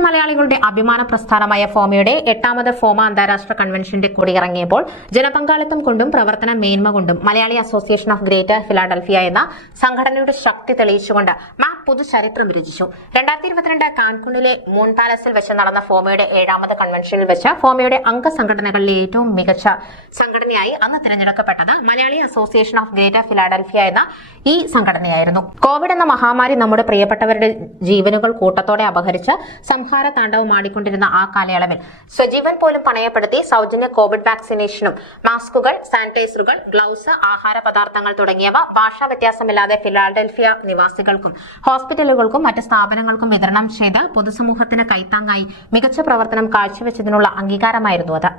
Indian മലയാളികളുടെ അഭിമാന പ്രസ്ഥാനമായ ഫോമയുടെ 8ാമത് ഫോമ അന്താരാഷ്ട്ര കൺവെൻഷന്റെ കൊടിയിറങ്ങിയപ്പോൾ ജനപങ്കാളിത്തം കൊണ്ടും പ്രവർത്തന മേന്മ കൊണ്ടും Malayali association of greater Philadelphia എന്ന സംഘടനയുടെ ശക്തി തെളിയിച്ചുകൊണ്ട് മാപ്പ് പുതുചരിത്രം രചിച്ചു. 2022 കാൻകുണിലെ മൂൺ പാലസിൽ വെച്ച് നടന്ന ഫോമയുടെ 7ാമത് കൺവെൻഷനിൽ വെച്ച് ഫോമയുടെ അംഗസംഘടനകളിലെ ഏറ്റവും മികച്ച സംഘടനയായി അന്ന് തിരഞ്ഞെടുക്കപ്പെട്ടത് Malayali association of greater Philadelphia എന്ന ഈ സംഘടനയായിരുന്നു. കോവിഡ് എന്ന മഹാമാരി നമ്മുടെ പ്രിയപ്പെട്ടവരുടെ ജീവനുകൾ കൂട്ടത്തോടെ അപഹരിച്ച് സംഹാര താണ്ഡവമാടിക്കൊണ്ടിരുന്ന ആ കാലയളവിൽ സ്വജീവൻ പോലും പണയപ്പെടുത്തി സൗജന്യ കോവിഡ് വാക്സിനേഷനും മാസ്കുകൾ, സാനിറ്റൈസറുകൾ, ഗ്ലൗസ്, ആഹാര പദാർത്ഥങ്ങൾ തുടങ്ങിയവ ഭാഷാ വ്യത്യാസമില്ലാതെ ഫിലാഡൽഫിയ നിവാസികൾക്കും ഹോസ്പിറ്റലുകൾക്കും മറ്റ് സ്ഥാപനങ്ങൾക്കും വിതരണം ചെയ്ത് പൊതുസമൂഹത്തിന് കൈത്താങ്ങായി മികച്ച പ്രവർത്തനം കാഴ്ചവെച്ചതിനുള്ള അംഗീകാരമായിരുന്നു അത്.